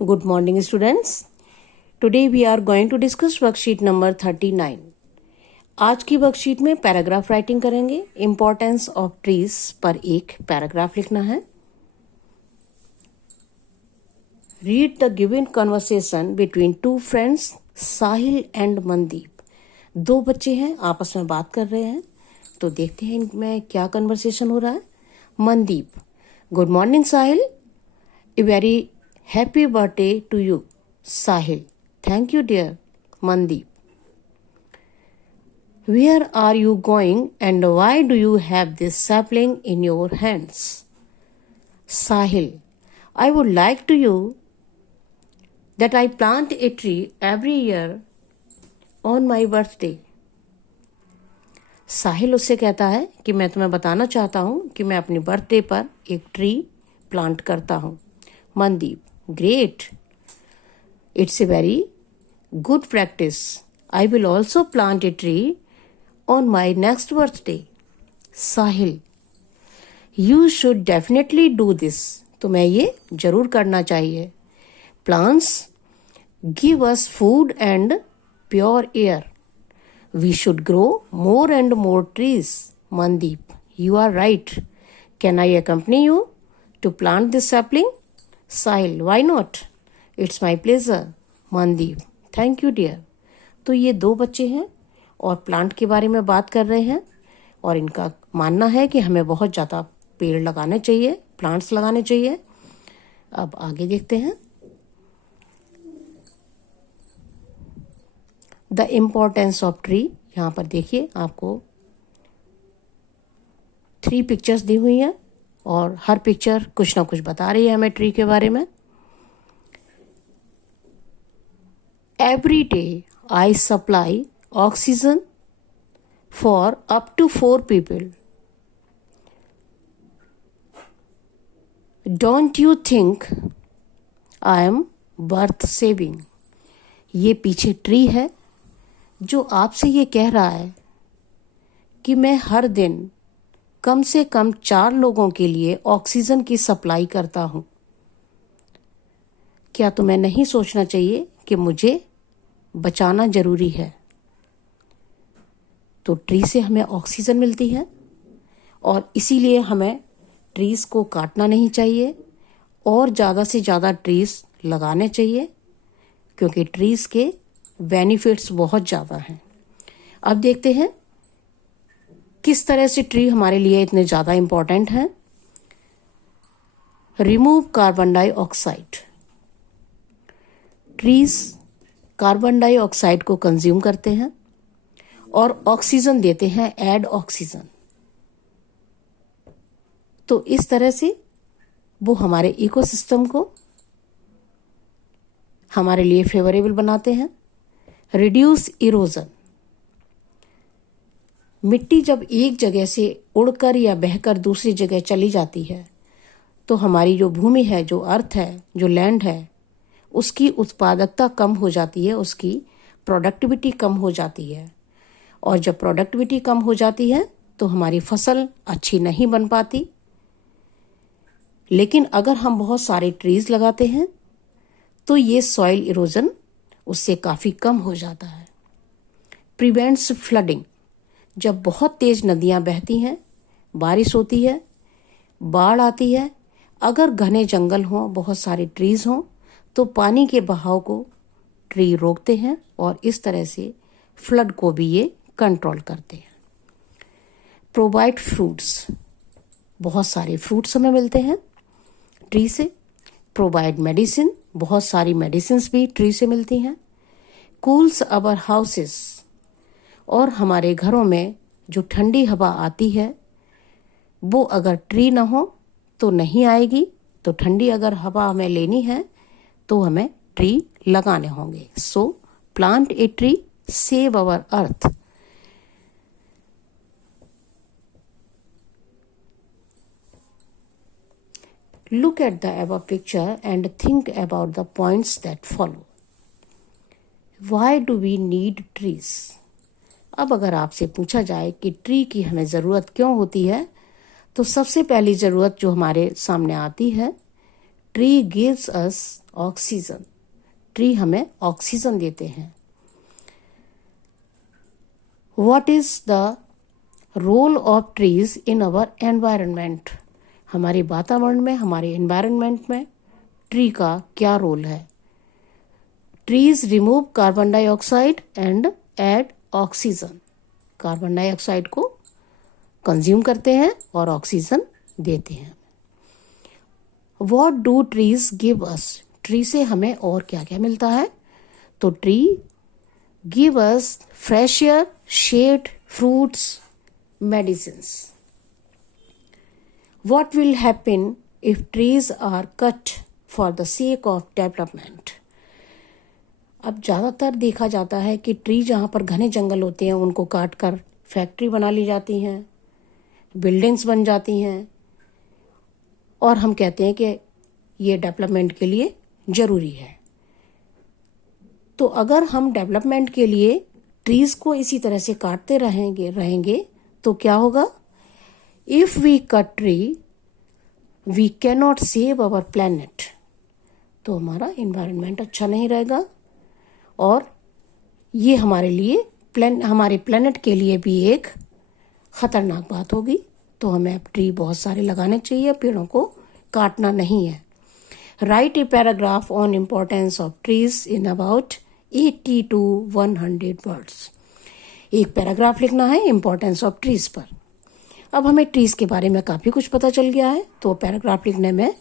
Good morning, students. Today we are going to discuss worksheet number 39. आज की worksheet में paragraph writing करेंगे. Importance of trees पर एक पैराग्राफ लिखना है. Read the given conversation between two friends Sahil and Mandeep. दो बच्चे हैं, आपस में बात कर रहे हैं. तो देखते हैं इनमें क्या कन्वर्सेशन हो रहा है. Mandeep: good morning Sahil. A very happy birthday to you. Sahil: thank you dear. Mandeep: Where are you going and why do you have this sapling in your hands? Sahil: I would like to you that I plant a tree every year on my birthday. साहिल उससे कहता है कि मैं तुम्हें बताना चाहता हूँ कि मैं अपनी बर्थडे पर एक ट्री प्लांट करता हूँ. Mandeep: great, it's a very good practice. I will also plant a tree on my next birthday. Sahil: You should definitely do this. तुम्हें ये जरूर करना चाहिए. Plants give us food and pure air. We should grow more and more trees. Mandeep: You are right. Can I accompany you to plant this sapling? Sahil: Why not? It's my pleasure. Mandeep: Thank you dear. तो ये दो बच्चे हैं और plant के बारे में बात कर रहे हैं और इनका मानना है कि हमें बहुत ज़्यादा पेड़ लगाने चाहिए, प्लांट्स लगाने चाहिए. अब आगे देखते हैं. The importance of tree. यहाँ पर देखिए आपको 3 पिक्चर्स दी हुई हैं और हर पिक्चर कुछ ना कुछ बता रही है हमें ट्री के बारे में. Every day I supply oxygen for up to 4 people. Don't you think I am worth saving? ये पीछे ट्री है जो आपसे ये कह रहा है कि मैं हर दिन कम से कम 4 लोगों के लिए ऑक्सीजन की सप्लाई करता हूँ. क्या तुम्हें नहीं सोचना चाहिए कि मुझे बचाना जरूरी है? तो ट्री से हमें ऑक्सीजन मिलती है और इसीलिए हमें ट्रीज को काटना नहीं चाहिए और ज़्यादा से ज़्यादा ट्रीज लगाने चाहिए क्योंकि ट्रीज के बेनिफिट्स बहुत ज़्यादा हैं. अब देखते हैं किस तरह से ट्री हमारे लिए इतने ज़्यादा इम्पोर्टेंट हैं. Remove carbon dioxide. Trees carbon dioxide को कंज्यूम करते हैं और ऑक्सीजन देते हैं, ऐड ऑक्सीजन. तो इस तरह से वो हमारे इकोसिस्टम को हमारे लिए फेवरेबल बनाते हैं. Reduce erosion. मिट्टी जब एक जगह से उड़कर या बहकर दूसरी जगह चली जाती है तो हमारी जो भूमि है, जो अर्थ है, जो लैंड है, उसकी उत्पादकता कम हो जाती है, उसकी प्रोडक्टिविटी कम हो जाती है. और जब प्रोडक्टिविटी कम हो जाती है तो हमारी फसल अच्छी नहीं बन पाती. लेकिन अगर हम बहुत सारे ट्रीज लगाते हैं तो ये सॉइल इरोजन उससे काफ़ी कम हो जाता है. Prevents flooding. जब बहुत तेज नदियां बहती हैं, बारिश होती है, बाढ़ आती है, अगर घने जंगल हों, बहुत सारे ट्रीज हों तो पानी के बहाव को ट्री रोकते हैं और इस तरह से फ्लड को भी ये कंट्रोल करते हैं. Provide fruits. बहुत सारे फ्रूट्स हमें मिलते हैं ट्री से. Provide medicine. बहुत सारी मेडिसिन्स भी ट्री से मिलती हैं. कूल्स अवर हाउसेस. और हमारे घरों में जो ठंडी हवा आती है वो अगर ट्री ना हो तो नहीं आएगी. तो ठंडी अगर हवा हमें लेनी है तो हमें ट्री लगाने होंगे. So plant a tree, save our earth. Look at the above picture and think about the points that follow. Why do we need trees? अब अगर आपसे पूछा जाए कि ट्री की हमें ज़रूरत क्यों होती है तो सबसे पहली ज़रूरत जो हमारे सामने आती है, tree gives us oxygen, tree हमें ऑक्सीजन देते हैं। What is the role of trees in our environment, हमारे वातावरण में, हमारे एनवायरनमेंट में ट्री का क्या रोल है। Trees remove carbon dioxide and add oxygen, carbon dioxide को कंज्यूम करते हैं और ऑक्सीजन देते हैं। What do trees give us, tree से हमें और क्या क्या मिलता है। तो tree give us fresh air, shade, fruits, medicines. What will happen if trees are cut for the sake of development? अब ज़्यादातर देखा जाता है कि ट्री जहाँ पर घने जंगल होते हैं उनको काट कर फैक्ट्री बना ली जाती हैं, बिल्डिंग्स बन जाती हैं, और हम कहते हैं कि ये डेवलपमेंट के लिए ज़रूरी है। तो अगर हम डेवलपमेंट के लिए ट्रीज़ को इसी तरह से काटते रहेंगे तो क्या होगा। If we cut tree we cannot save our planet, तो हमारा इन्वायरमेंट अच्छा नहीं रहेगा और ये हमारे लिए हमारे प्लैनेट के लिए भी एक ख़तरनाक बात होगी। तो हमें अब ट्री बहुत सारे लगाने चाहिए, पेड़ों को काटना नहीं है। Right a paragraph on importance of trees in about 80 to 100 words, एक पैराग्राफ लिखना है इम्पोर्टेंस ऑफ ट्रीज पर। अब हमें ट्रीज के बारे में काफ़ी कुछ पता चल गया है, तो पैराग्राफ लिखने में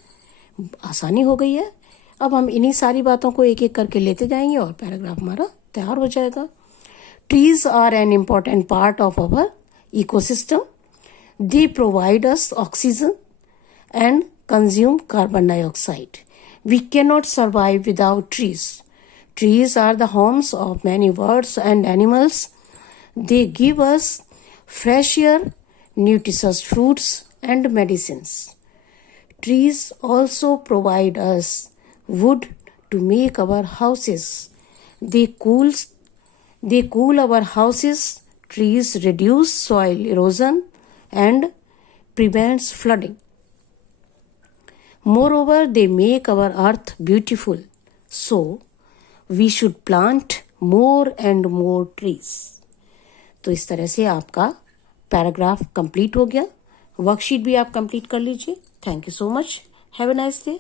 आसानी हो गई है। अब हम इन्हीं सारी बातों को एक एक करके लेते जाएंगे और पैराग्राफ हमारा तैयार हो जाएगा। Trees are an important part of our ecosystem, they provide us oxygen and consume carbon dioxide. We cannot survive without trees. Trees are the homes of many birds and animals. They give us fresh air, nutritious fruits, and medicines. Trees also provide us wood to make our houses. They cool our houses. Trees reduce soil erosion and prevents flooding. Moreover, they make our earth beautiful. So, we should plant more and more trees. तो इस तरह से आपका paragraph complete हो गया। Worksheet भी आप complete कर लीजिए। Thank you so much. Have a nice day.